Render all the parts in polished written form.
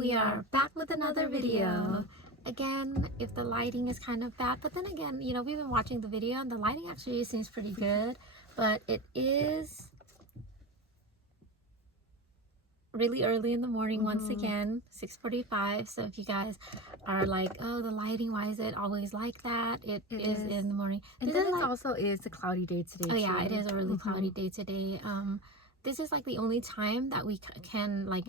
we are back with another video. Again, if the lighting is kind of bad, but then again, you know, we've been watching the video and the lighting actually seems pretty good, but it is really early in the morning once again, 6:45. So if you guys are like, oh, the lighting, why is it always like that? It is in the morning. And then it also is a cloudy day today. Oh yeah, it is a really cloudy day today. This is like the only time that we can like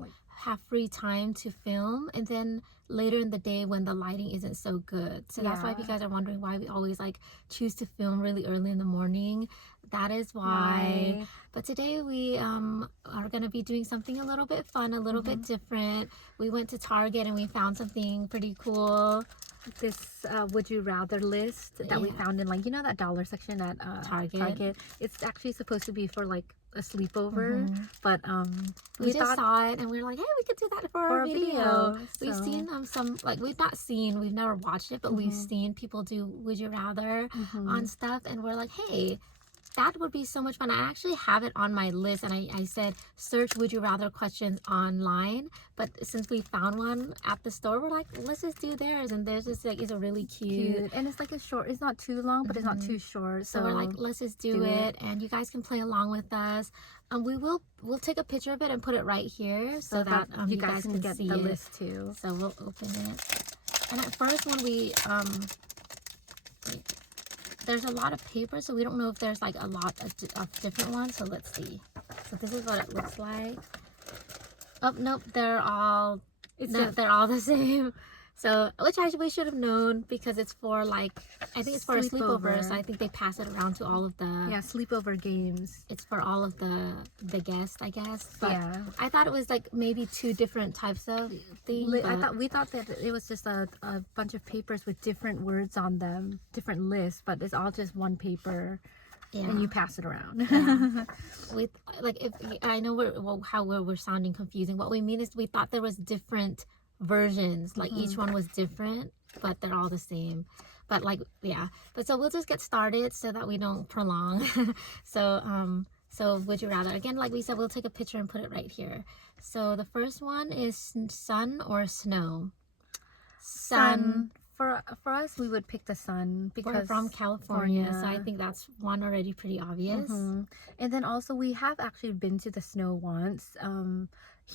have free time to film, and then later in the day when the lighting isn't so good. So that's why, if you guys are wondering why we always like choose to film really early in the morning, that is why. But today we are gonna be doing something a little bit fun, a little bit different. We went to Target and we found something pretty cool. This would you rather list that we found in, like, you know, that dollar section at Target. It's actually supposed to be for like a sleepover, but we just saw it and we were like, hey, we could do that for our video. We've seen some, like, we've never watched it, but we've seen people do would you rather on stuff, and we're like, hey, that would be so much fun. I actually have it on my list, and I said search would you rather questions online, but since we found one at the store, we're like, let's just do theirs. And theirs is like, it's a really cute, and it's like a short, it's not too long, but it's not too short, so we're like, let's just do it, and you guys can play along with us. We'll take a picture of it and put it right here so that you guys can get the list too. So we'll open it, and at first when we there's a lot of paper, so we don't know if there's like a lot of different ones. So let's see. So this is what it looks like. Oh nope, they're all the same. So, which we should have known, because it's for, like, I think it's for a sleepover. So I think they pass it around to all of the sleepover games. It's for all of the guests, I guess. But I thought it was like maybe two different types of things. We thought that it was just a bunch of papers with different words on them, different lists, but it's all just one paper. And you pass it around. With, like, if I know how we're sounding confusing. What we mean is we thought there was different versions, like each one was different, but they're all the same. But like, but so we'll just get started so that we don't prolong. So would you rather, again, like we said, we'll take a picture and put it right here. So the first one is sun or snow. Sun. For us, we would pick the sun because we're from California, so I think that's one already pretty obvious. And then also we have actually been to the snow once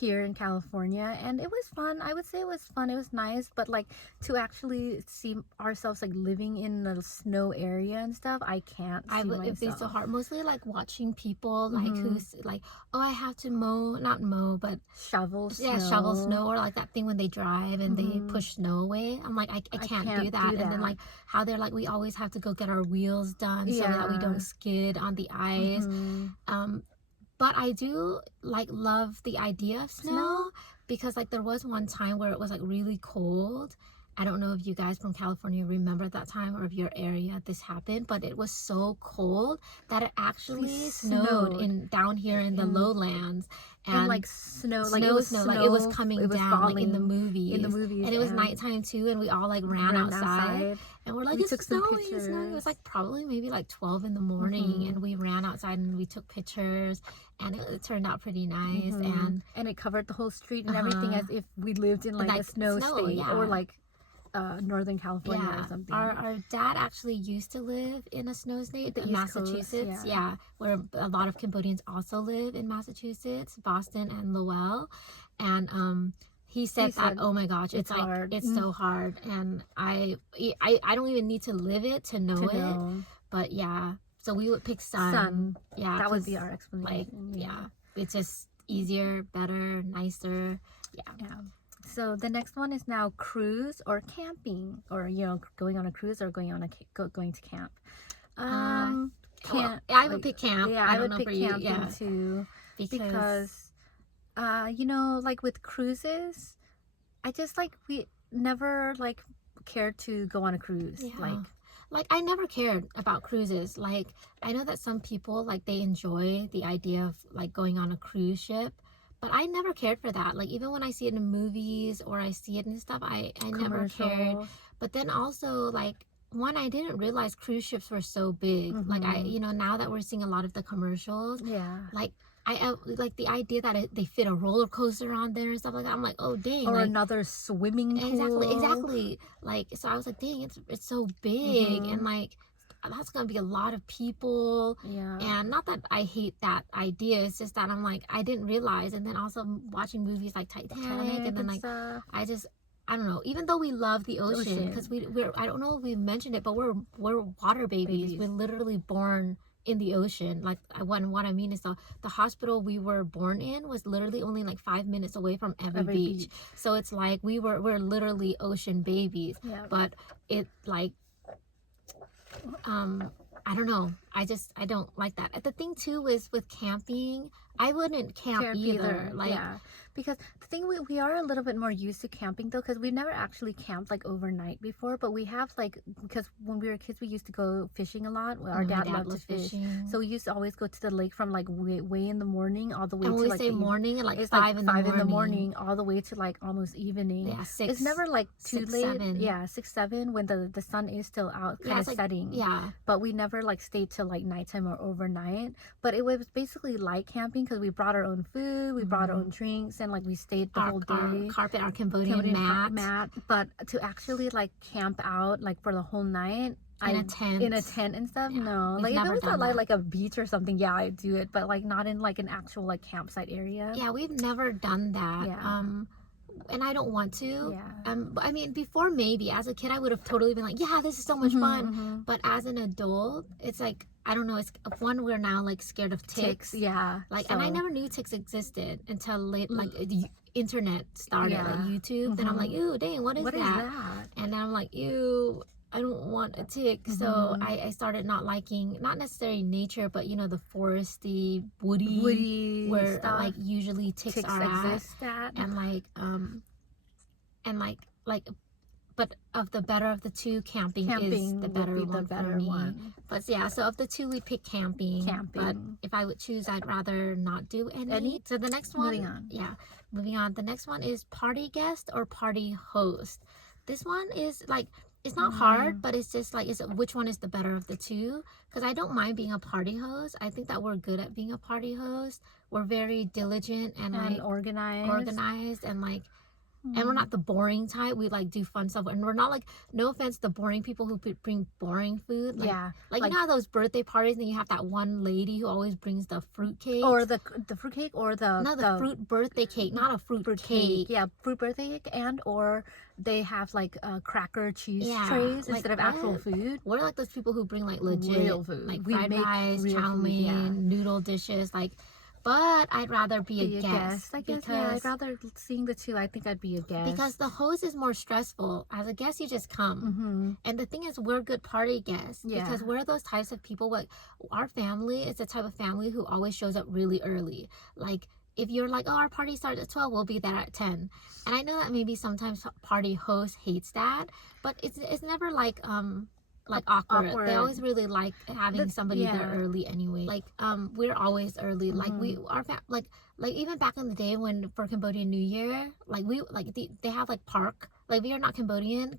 here in California, and it was fun. I would say it was fun. It was nice, but like to actually see ourselves like living in the snow area and stuff, I can't. It'd be so hard. Mostly like watching people like who's like, oh, I have to not mow, but shovel snow. Yeah, shovel snow, or like that thing when they drive and they push snow away. I'm like, I can't do that. And then like how they're like, we always have to go get our wheels done so that we don't skid on the ice. But I do like love the idea of snow, because like there was one time where it was like really cold. I don't know if you guys from California remember that time, or if your area this happened, but it was so cold that it actually snowed down here in the lowlands. And like snow, like it was coming down, falling, like in the movies. And it was nighttime too, and we all like ran outside. And we're like, it's snowing. It was like probably maybe like 12 in the morning, and we ran outside and we took pictures, and it turned out pretty nice. And it covered the whole street and everything, as if we lived in like a snow state, or like Northern California or something. Our dad actually used to live in a snow state, in Massachusetts. Where a lot of Cambodians also live in Massachusetts, Boston and Lowell. And he said that, oh my gosh, it's like hard. It's so hard, and I don't even need to live it to know it. But so we would pick sun. That would be our explanation. Like, it's just easier, better, nicer. So the next one is now cruise or camping, or going on a cruise or going to camp. I would pick camp. I would pick camping too, because like with cruises, I just we never cared to go on a cruise. Like I never cared about cruises. Like I know that some people they enjoy the idea of like going on a cruise ship, but I never cared for that. Like even when I see it in movies or I see it and stuff, I never cared. But then also one, I didn't realize cruise ships were so big. Like now that we're seeing a lot of the commercials, I like the idea that they fit a roller coaster on there and stuff like that. I'm like, oh dang, or like, another swimming pool. Exactly. Like, so I was like, dang, it's so big, and like that's gonna be a lot of people. Yeah. And not that I hate that idea, it's just that I'm like, I didn't realize. And then also watching movies like Titanic, and then like stuff. I don't know, even though we love the ocean, because we're I don't know if we mentioned it, but we're water babies. We're literally born in the ocean. Like, what I mean is the hospital we were born in was literally only like 5 minutes away from every beach. So it's like we're literally ocean babies. Yeah. But it like I don't know, I don't like that. The thing too is with camping, I wouldn't camp either. Like, yeah, because the thing, we are a little bit more used to camping though, because we've never actually camped like overnight before, but we have, like, because when we were kids we used to go fishing a lot. Our dad loved to fish, so we used to always go to the lake from like way in the morning all the way and to we like say morning, and like it's 5 like 5 in the morning all the way to like almost evening. Yeah, 6. It's never like too 6, late. 7. Yeah, 6, 7 when the sun is still out, kind of like, setting. Yeah, but we never like stayed till like nighttime or overnight. But it was basically like camping, because we brought our own food, we brought our own drinks, and like we stayed the whole day. Our carpet, our Cambodian mat. But to actually like camp out like for the whole night in a tent and stuff, no. Like, if it was like a beach or something, yeah, I'd do it, but like not in like an actual like campsite area. Yeah, we've never done that. Yeah. And I don't want to. Yeah. I mean, before, maybe as a kid I would have totally been like, yeah, this is so much fun. But as an adult, it's like, I don't know, it's one, we're now like scared of ticks. Yeah. Like, and I never knew ticks existed until late, like the internet started, like YouTube. Then I'm like, ew, dang, what is that? And then I'm like, ew, I don't want a tick. So I started not liking, not necessarily nature, but you know, the foresty, woody where stuff, like usually ticks are exist at. And like but of the better of the two, camping is the better one for me. But yeah, so of the two we pick camping. But if I would choose, I'd rather not do any. So the next one, moving on. The next one is party guest or party host. This one is like, it's not hard, but it's just like, which one is the better of the two? Because I don't mind being a party host. I think that we're good at being a party host. We're very diligent and like organized and like, and we're not the boring type. We like do fun stuff, and we're not like, no offense, the boring people who bring boring food. Like, like you know how those birthday parties and you have that one lady who always brings the fruit cake, or the fruit cake, or the fruit birthday cake, not a fruit cake. Yeah, fruit birthday cake, and or they have like cracker cheese trays instead of actual food. We're like those people who bring like legit real food, like fried rice, chow mein, noodle dishes, like. But I'd rather be a guest. I guess, I'd rather, seeing the two, I think I'd be a guest. Because the host is more stressful. As a guest, you just come. And the thing is, we're good party guests. Because we're those types of people. Like, our family is the type of family who always shows up really early. Like, if you're like, oh, our party starts at 12, we'll be there at 10. And I know that maybe sometimes party host hates that. But it's never like awkward. They always really like having somebody there early anyway. Like we're always early. Like like even back in the day when for Cambodian New Year, like they have like park. Like we are not Cambodian.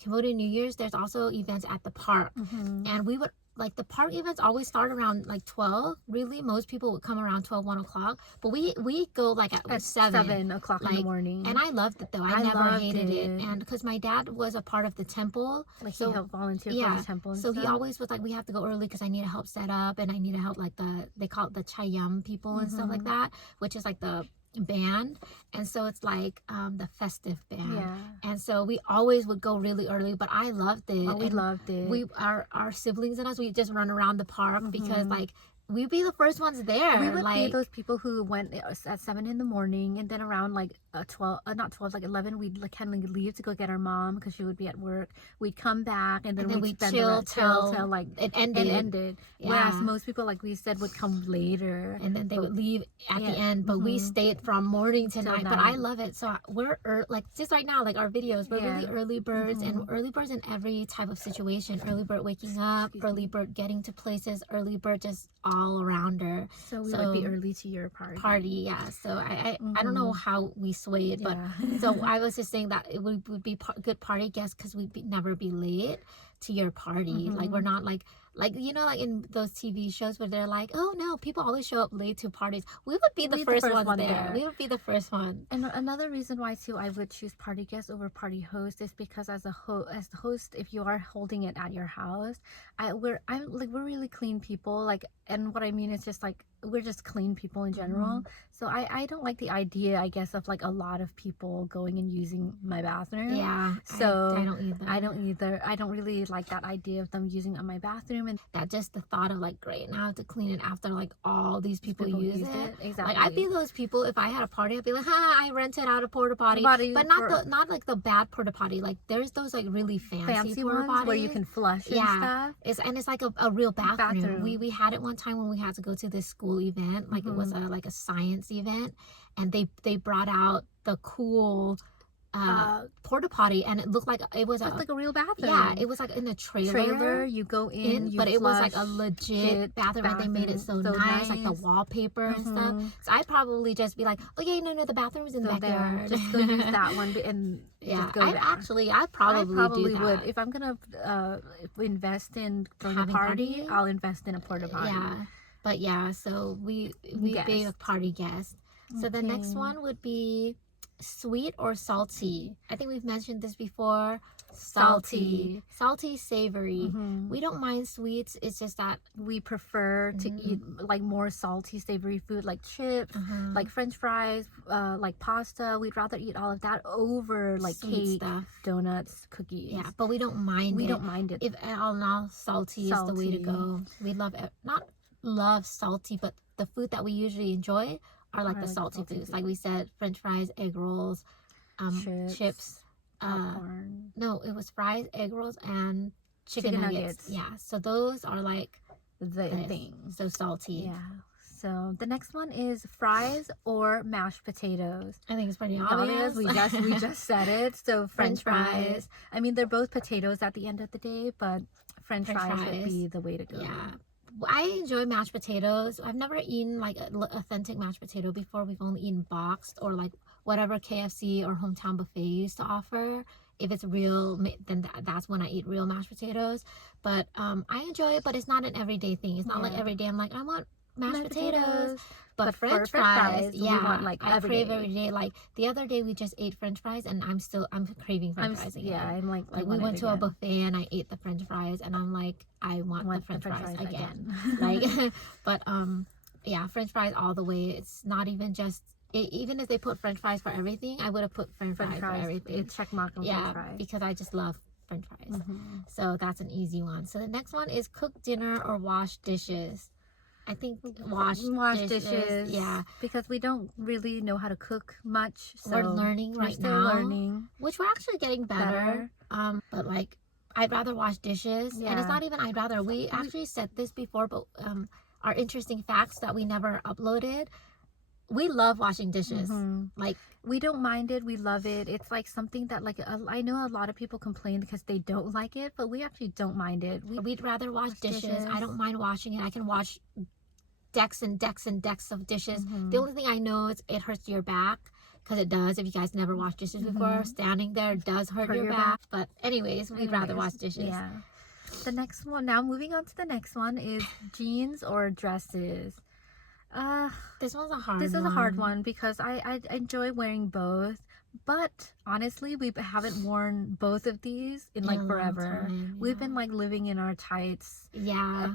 Cambodian New Year's, there's also events at the park, and we would. Like the park events always start around like 12. Really, most people would come around 12, 1 o'clock. But we go like at 7 o'clock in the morning. And I loved it though. I never hated it. And because my dad was a part of the temple, like he helped volunteer for the temple. And so he always was like, we have to go early because I need to help set up, and I need to help like they call it the chayam people and stuff like that, which is like the band. And so it's like the festive band, and so we always would go really early, but I loved it. We loved it. We our siblings and us, we just run around the park because like we'd be the first ones there. We would be those people who went at 7 in the morning, and then around like 12, not 12, like 11, we'd like kind of leave to go get our mom because she would be at work. We'd come back, and then we'd chill till like it ended. Whereas most people, like we said, would come later, and then they would leave at the end. But we stayed from morning to night. But I love it. So we're like just right now, like our videos, we're really early birds, and early birds in every type of situation. Early bird waking up, early bird getting to places, early bird just all around her. So we would be early to your party. So I don't know how we swayed, but so I was just saying that it would be good party guests because we'd never be late to your party. Like we're not like like, you know, like in those TV shows where they're like, oh no, people always show up late to parties. We would be the first ones there. We would be the first one. And another reason why too I would choose party guest over party host is because as the host, if you are holding it at your house, we're really clean people. Like, and what I mean is just like we're just clean people in general. So I don't like the idea, I guess, of like a lot of people going and using my bathroom. Yeah. So I don't either. I don't really like that idea of them using my bathroom, and that just the thought of like, great, now I have to clean it after like all these people use it. Exactly. Like I'd be those people if I had a party. I'd be like, I rented out a porta potty, but not like the bad porta potty. Like there's those like really fancy porta ones where you can flush and stuff. It's like a real bathroom. We had it one time when we had to go to this school event. Like it was like a science event, and they brought out the cool porta potty, and it looked like it was like a real bathroom. Yeah, it was like in a trailer. You go in, but it was like a legit bathroom, and they made it so nice, like the wallpaper and stuff. So I'd probably just be like, okay, no, the bathroom's in the backyard. Just go use that one, and just go I probably would. If I'm gonna invest in throwing a party, I'll invest in a porta potty. Yeah, but yeah, so we be a party guest. So the next one would be sweet or salty. I think we've mentioned this before. Salty, savory. We don't mind sweets. It's just that we prefer to eat like more salty, savory food, like chips, like French fries, like pasta. We'd rather eat all of that over like sweet cake, donuts, cookies. Yeah, but we don't mind. We don't mind it. If all in all, salty is the way to go. We not love salty, but the food that we usually enjoy are like the salty foods. Like we said, French fries, egg rolls, chips, popcorn. No, it was fries, egg rolls, and chicken nuggets. Yeah, so those are like the thing. So salty. Yeah. So the next one is fries or mashed potatoes. I think it's pretty obvious. We just said it. So French fries. I mean, they're both potatoes at the end of the day, but French fries would be the way to go. Yeah. I enjoy mashed potatoes. I've never eaten like an authentic mashed potato before. We've only eaten boxed or like whatever KFC or hometown buffet used to offer. If it's real, then that's when I eat real mashed potatoes. But I enjoy it, but it's not an everyday thing. It's not like every day I'm like, I want mashed potatoes. But French fries, we want like I crave every day. Like the other day we just ate French fries, and I'm craving French fries again. Yeah, I'm like we went to a buffet and I ate the French fries, and I'm like, I want the French fries again. Like, but yeah, French fries all the way. It's not even just even if they put French fries for everything, I would have put French fries for everything. Check mark on French fries. Because I just love French fries. So that's an easy one. So the next one is cook dinner or wash dishes. I think wash dishes. Yeah, because we don't really know how to cook much. So we're learning right now. Which we're actually getting better. But like, I'd rather wash dishes. Yeah. And it's not even I'd rather. We actually said this before, but our interesting facts that we never uploaded. We love washing dishes. Like, we don't mind it. We love it. It's like something that like I know a lot of people complain because they don't like it, but we actually don't mind it. We'd rather wash dishes. I don't mind washing it. I can wash decks and decks and decks of dishes. The only thing I know is it hurts your back, because it does. If you guys never washed dishes before, standing there does hurt your back. But anyways, we'd rather wash dishes. Yeah. The next one, now moving on to the next one, is jeans or dresses. This one's a hard one. This is a hard one because I enjoy wearing both, but honestly we haven't worn both of these in like forever. We've been like living in our tights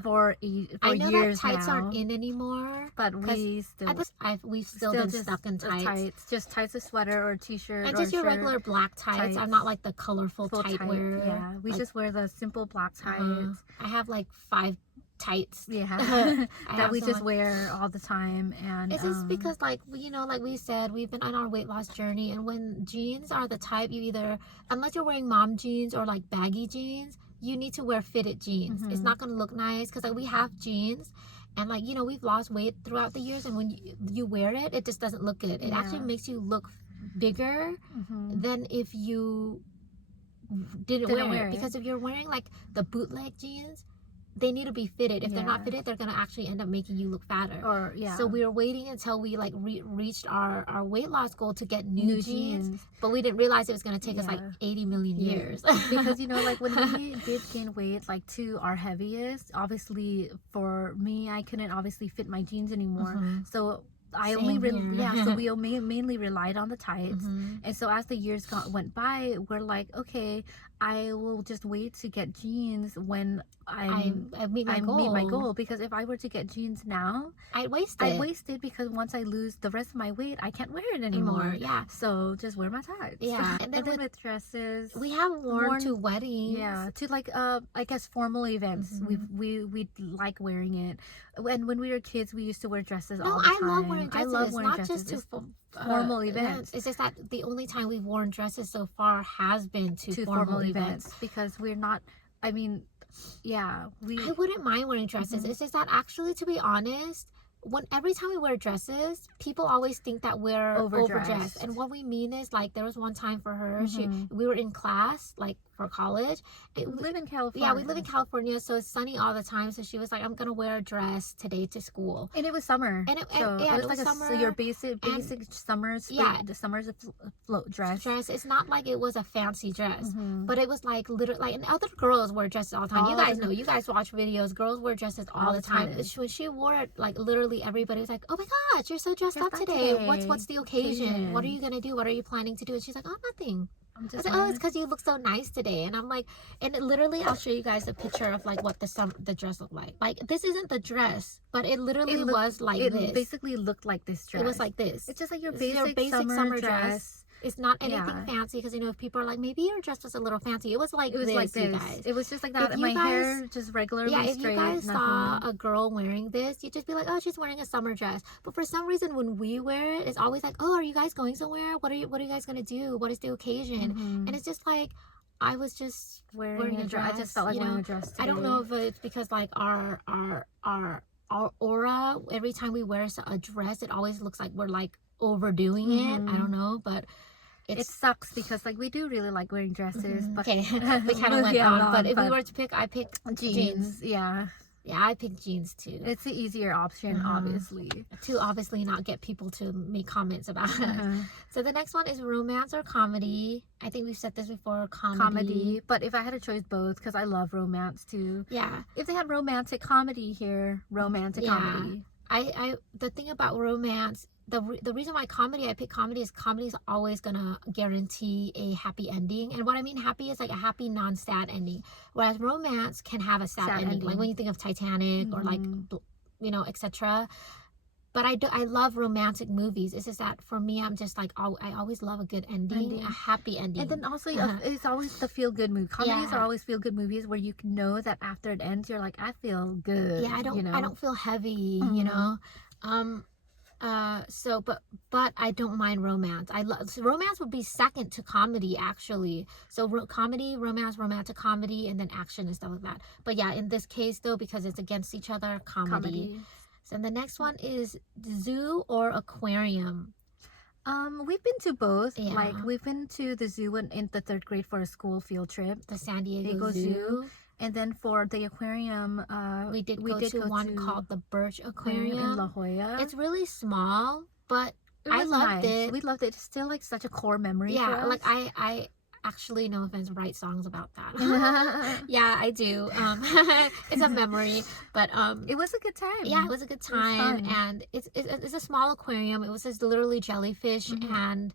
for I know years that tights now. aren't in anymore, but we've still been stuck in tights. Just tights, a sweater or a t-shirt, and just your regular black tights. I'm not like the colorful tight wearer. Yeah, we just wear the simple black tights. I have like 5 tights that we just wear all the time, and it's just because like like we said, we've been on our weight loss journey, and when jeans are the type, you either, unless you're wearing mom jeans or like baggy jeans, you need to wear fitted jeans. It's not going to look nice, because like we have jeans and like we've lost weight throughout the years, and when you wear it, it just doesn't look good. It actually makes you look bigger than if you didn't wear it, because if you're wearing like the bootleg jeans, they need to be fitted. If they're not fitted, they're gonna actually end up making you look fatter. Or So we were waiting until we like reached our weight loss goal to get new jeans, but we didn't realize it was gonna take us like 80 million years. Because you know, like when we did gain weight, like to our heaviest, obviously for me, I couldn't obviously fit my jeans anymore. So I only so we mainly relied on the tights. And so as the years went by, we're like, okay, I will just wait to get jeans when I meet my goal. Because if I were to get jeans now, I'd waste it because once I lose the rest of my weight, I can't wear it anymore. Yeah. So just wear my tights. Yeah. And then with dresses, we have worn to weddings. Yeah, to like I guess formal events. We like wearing it. And when we were kids, we used to wear dresses all the time. I love wearing dresses. I love wearing dresses. Not just to formal events. It's just that the only time we've worn dresses so far has been to formal events. Because we're not, I mean, I wouldn't mind wearing dresses. It's just that actually, to be honest, every time we wear dresses, people always think that we're overdressed. And what we mean is, like, there was one time for her, we were in class, like, for college. We live in California. Yeah, we live in California, so it's sunny all the time. So she was like, I'm gonna wear a dress today to school. And it was summer. And it was like summer. So your basic summer's the summer's float dress. It's not like it was a fancy dress, but it was like literally, like, and other girls wear dresses all the time. You guys know, you guys watch videos, girls wear dresses all the time. When she wore it, like, literally everybody was like, oh my gosh, you're so dressed up today. What's the occasion? What are you gonna do? What are you planning to do? And she's like, oh, nothing. I was like, oh, it's because you look so nice today. And I'm like, and literally, I'll show you guys a picture of like what the dress looked like. Like, this isn't the dress, but it literally was like this. It basically looked like this dress. It was like this. It's just like your basic summer dress. It's not anything fancy, because, you know, if people are like, maybe your dress was a little fancy. It was like this, you guys. It was just like that. And my hair just regularly straight. Yeah, if you guys saw a girl wearing this, you'd just be like, oh, she's wearing a summer dress. But for some reason, when we wear it, it's always like, oh, are you guys going somewhere? What are you guys gonna do? What is the occasion? And it's just like, I was just wearing a dress. I just felt like wearing a dress today. I don't know if it's because, like, our aura, every time we wear a dress, it always looks like we're like overdoing it. I don't know, but it sucks because, like, we do really like wearing dresses. But okay, we kind of went on. But if we were to pick, I picked jeans. Yeah, I picked jeans too. It's the easier option, obviously. To obviously not get people to make comments about it. So the next one is romance or comedy. I think we've said this before. Comedy. But if I had to choose both, because I love romance too. Yeah. If they had romantic comedy here, romantic comedy. The thing about romance, the reason why I pick comedy is always gonna guarantee a happy ending. And what I mean happy is like a happy non-sad ending, whereas romance can have a sad ending, like when you think of Titanic or like, you know, etc. But I love romantic movies. It's just that for me, I'm just like, I always love a good ending, a happy ending. And then also, it's always the feel-good movie. Comedies are always feel-good movies where you know that after it ends, you're like, I feel good. Yeah, I don't feel heavy, you know. But I don't mind romance. Romance would be second to comedy, actually. So comedy, romance, romantic comedy, and then action and stuff like that. But yeah, in this case though, because it's against each other, comedy. So the next one is zoo or aquarium. We've been to both. Yeah. Like, we've been to the zoo in the 3rd grade for a school field trip. The San Diego Zoo. And then for the aquarium, we did go to one called the Birch Aquarium in La Jolla. It's really small, but I loved it. We loved it. It's still like such a core memory. Yeah, for us. Like I actually, no offense, write songs about that. Yeah, I do. It's a memory, but it was a good time. Yeah, it was a good time, and it's a small aquarium. It was just literally jellyfish and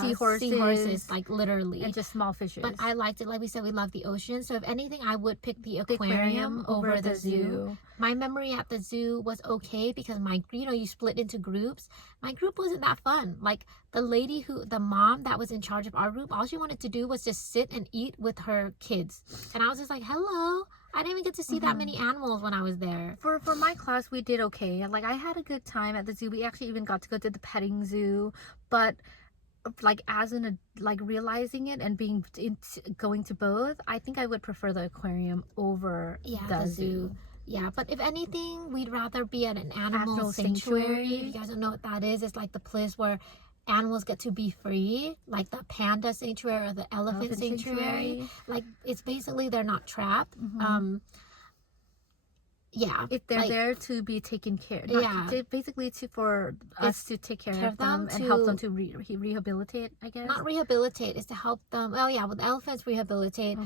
seahorses, like, literally, and just small fishes. But I liked it. Like we said, we love the ocean, so if anything, I would pick the aquarium over the zoo. My memory at the zoo was okay because you split into groups. My group wasn't that fun. Like, the mom that was in charge of our group, all she wanted to do was just sit and eat with her kids, and I was just like, hello. I didn't even get to see that many animals when I was there. For my class, we did okay. Like, I had a good time at the zoo. We actually even got to go to the petting zoo, but like, realizing it and going to both, I think I would prefer the aquarium over the zoo. Yeah, but if anything, we'd rather be at an animal sanctuary. If you guys don't know what that is, it's like the place where animals get to be free, like the panda sanctuary or the elephant sanctuary. Like, it's basically, they're not trapped. Yeah, if they're there to be taken care, basically for us to take care of them and help them to rehabilitate, I guess. Not rehabilitate, is to help them. Oh yeah, with elephants rehabilitate.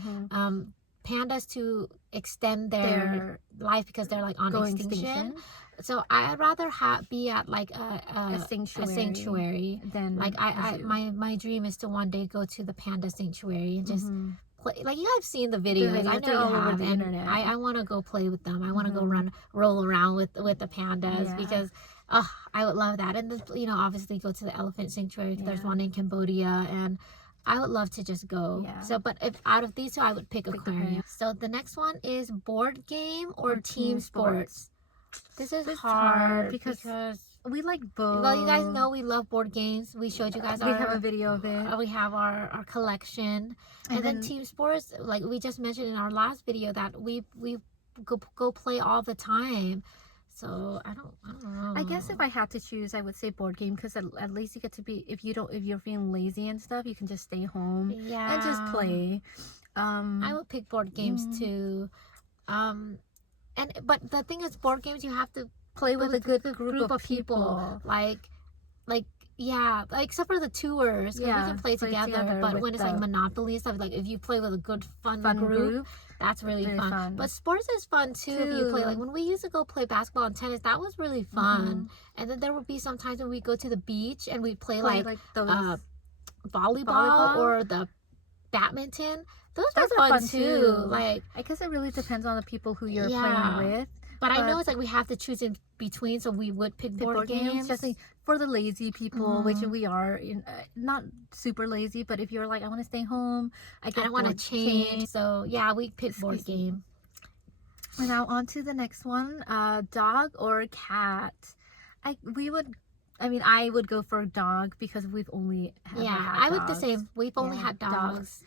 Pandas to extend their life because they're like on extinction. So I'd rather be at like a sanctuary than like my dream is to one day go to the panda sanctuary and just play. Like, you guys have seen the videos. I know you have, and I want to go play with them. I want to go roll around with the pandas because I would love that. And you know, obviously go to the elephant sanctuary. There's one in Cambodia, and I would love to just go. So, but if out of these two, I would pick aquarium. So the next one is board game or team sports. This is hard because we like both. Well, you guys know we love board games. We showed you guys. We have a video of it. We have our collection, and then team sports, like we just mentioned in our last video, that we go play all the time. So I don't know. I guess if I had to choose, I would say board game, because at least you get to be, if you're feeling lazy and stuff, you can just stay home and just play. I would pick board games too. But the thing is, board games you have to play with a good group of people. Like except for the tours, because we can play together. But when it's like Monopoly and stuff, like if you play with a good fun group, that's really fun. But sports is fun too. If you play, like when we used to go play basketball and tennis, that was really fun. And then there would be some times when we go to the beach and we play like those volleyball or the badminton. Those are fun too. Like, I guess it really depends on the people who you're playing with. But I know it's like we have to choose in between, so we would pick board games. Just like for the lazy people, which we are, not super lazy, but if you're like, I want to stay home, I don't want to change. So yeah, we pick board game. And now on to the next one, dog or cat. I would go for a dog because we've only had I would the same. We've only had dogs.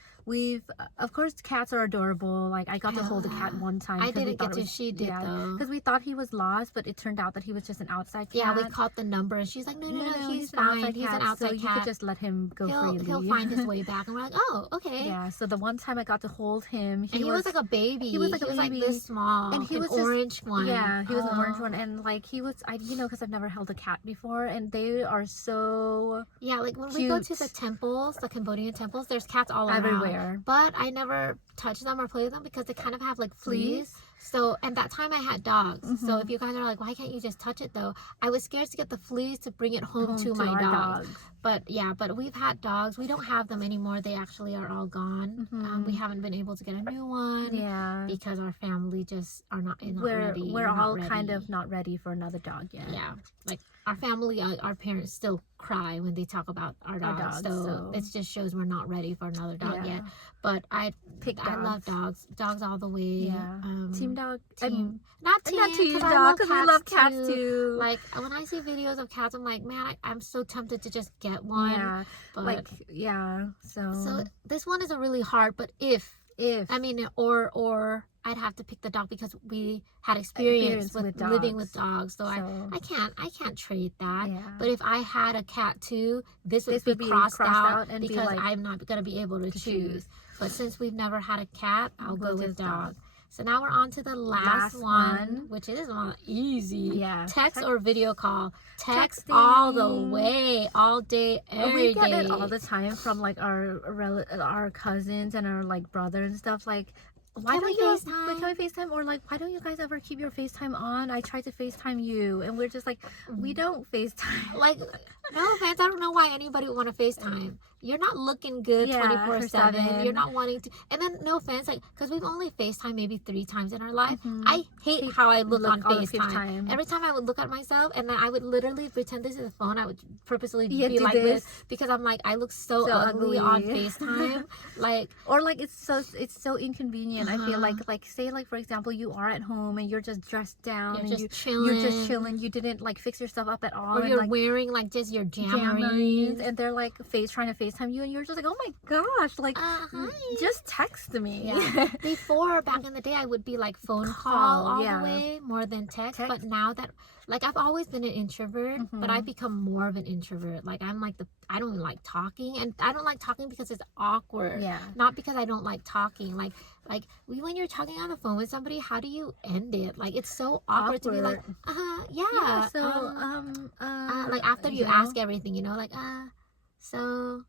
Of course, cats are adorable. Like, I got to hold a cat one time. I didn't get to. She did though. Because we thought he was lost, but it turned out that he was just an outside cat. Yeah, we caught the number, and she's like, no, he's fine. He's an outside cat. So you could just let him go freely. He'll find his way back. And we're like, oh, okay. Yeah. So the one time I got to hold him, he was like a baby. He was like this small. And he was an orange one. Yeah, he was an orange one, and like he was, because I've never held a cat before, and they are so like when we go to the temples, the Cambodian temples, there's cats all everywhere. But I never touch them or play with them because they kind of have like fleas. So, and that time I had dogs. So if you guys are like, why can't you just touch it though? I was scared to get the fleas to bring it home to my dogs. But but we've had dogs. We don't have them anymore. They actually are all gone. We haven't been able to get a new one. Yeah. Because our family just are not ready. We're all kind of not ready for another dog yet. Yeah. Like our family, our parents still cry when they talk about our dogs. So it just shows we're not ready for another dog yet. But I love dogs. Dogs all the way. Yeah. Team dog. Not team dog, because we love cats too. Like when I see videos of cats, I'm like, man, I'm so tempted to just get one. Yeah. But So this one is a really hard. But if or I'd have to pick the dog because we had experience with living with dogs. So I can't trade that. Yeah. But if I had a cat too, this would be crossed out and because I'm not gonna be able to choose. But since we've never had a cat, I'll go with dog. So now we're on to the last one, which is not easy. Yeah. Text or video call. Text all the way, all day, every day. We get it all the time from like our cousins and our like brother and stuff. Like, why don't you FaceTime? Can we FaceTime? Or like, why don't you guys ever keep your FaceTime on? I tried to FaceTime you, and we're just like, we don't FaceTime. Like, no offense, I don't know why anybody would want to FaceTime. You're not looking good 24/7. You're not wanting to. And then, no offense, like, because we've only FaceTime maybe 3 times in our life. I hate how I look on FaceTime. Every time I would look at myself, and then I would literally pretend this is a phone. I would purposely be like this because I'm like, I look so ugly on FaceTime. Like, or like it's so inconvenient. I feel like say like for example, you are at home and you're just dressed down and you're just chilling. You didn't like fix yourself up at all. Or you're wearing like just your jammies, and they're like trying to FaceTime you, and you're just like, oh my gosh, like just text me. Yeah. Before, back in the day, I would be like phone call all the way more than text. But now that like I've always been an introvert, but I've become more of an introvert. Like I'm like I don't like talking, and I don't like talking because it's awkward. Yeah. Not because I don't like talking. Like when you're talking on the phone with somebody, how do you end it? Like it's so awkward. To be like, yeah. So like after you ask everything, you know, like so.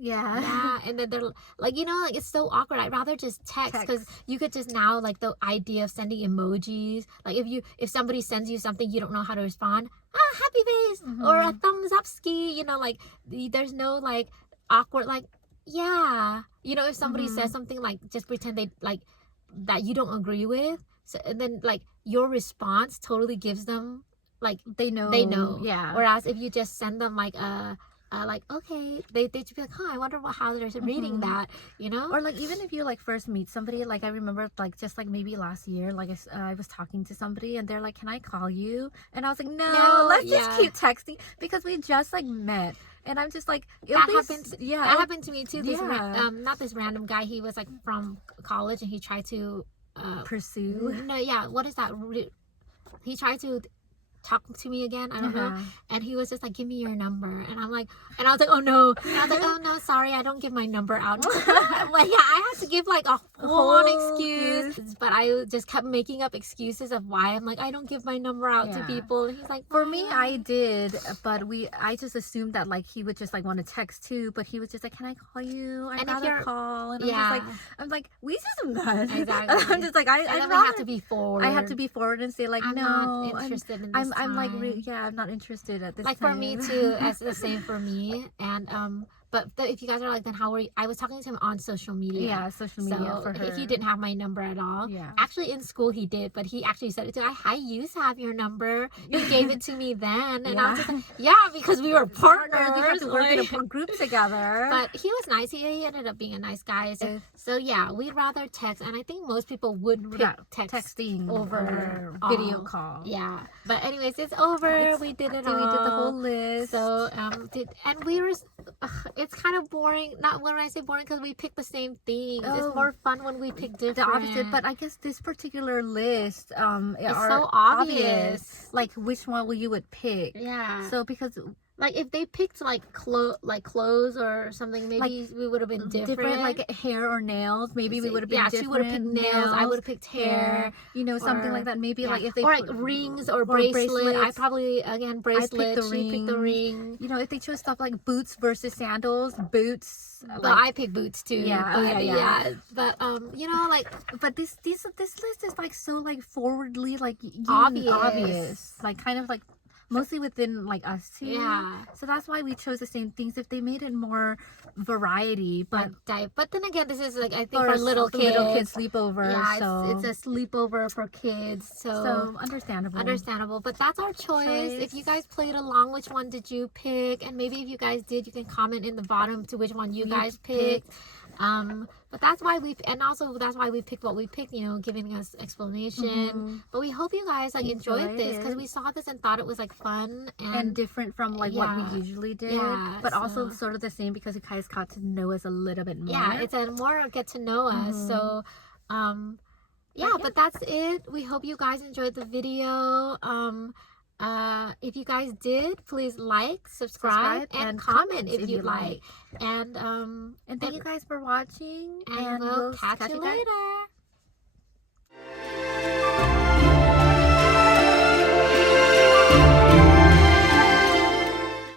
Yeah, and then they're like, you know, like it's so awkward. I'd rather just text, because you could just now, like the idea of sending emojis, like if somebody sends you something you don't know how to respond, happy face or a thumbs up ski, you know, like there's no like awkward, like, yeah, you know, if somebody says something, like just pretend they like that you don't agree with, so, and then like your response totally gives them like they know. Yeah. Whereas if you just send them like like, okay, they'd just be like, I wonder how they're reading that, you know? Or like even if you like first meet somebody, like I remember like just like maybe last year, like I was talking to somebody and they're like, can I call you? And I was like, no, let's just keep texting, because we just like met. And I'm just like, that happened to me too. This not this random guy, he was like from college, and he tried to pursue. No, yeah, what is that? He tried to talk to me again, I don't know, and he was just like, give me your number, and I'm like, and I was like, oh no, and I was like, oh no, sorry, I don't give my number out. Well, yeah, I had to give like a whole excuse, but I just kept making up excuses of why I'm like, I don't give my number out to people, and he's like, for me, I did, but I just assumed that like he would just like want to text too, but he was just like, can I call you? I'd rather call, and I'm like, we just met. Exactly. I'm just like, I have to be forward. I have to be forward and say like, I'm no, not interested in this. I'm like, I'm not interested at this like time. For me too, it's the same for me. And but if you guys are like, then how were you? I was talking to him on social media. Yeah, social media for her. He didn't have my number at all. Yeah. Actually, in school he did, but he actually said it to me. I used to have your number. You gave it to me then, and I was just like, yeah, because we were partners. We had to work in a group together. But he was nice. He ended up being a nice guy. So yeah, we'd rather text, and I think most people would pick texting over video call. Yeah. But anyways, it's over. We did it all. We did the whole list. So and we were. It's kind of boring. Not when I say boring, because we pick the same things. It's more fun when we pick different. The opposite. But I guess this particular list, it's so obvious. Like which one you would pick. Yeah. So because. Like if they picked like clothes or something, maybe like, we would have been different. Like hair or nails, maybe we would have been different. Yeah, she would have picked nails. I would have picked hair. You know, something like that. Maybe like if they like rings or bracelets. I probably bracelet. She picked the ring. You know, if they chose stuff like boots versus sandals, boots. Well, I picked boots too. Yeah. But you know, like, but this list is like so like forwardly like obvious. Like kind of like. Mostly within like us too. Yeah. So that's why we chose the same things. If they made it more variety, but then again, this is like I think for little kids sleepover. Yeah, so it's a sleepover for kids. So understandable. But that's our choice. If you guys played along, which one did you pick? And maybe if you guys did, you can comment in the bottom to which one you guys picked. But that's why that's why we picked what we picked, you know, giving us explanation. But we hope you guys like enjoyed this, because we saw this and thought it was like fun and different from like what we usually did. But also sort of the same, because you guys got to know us a little bit more. Yeah, it's a more get to know us. So but that's it. We hope you guys enjoyed the video. If you guys did, please like, subscribe and comment if you'd like. And thank you guys for watching, and we'll catch you later.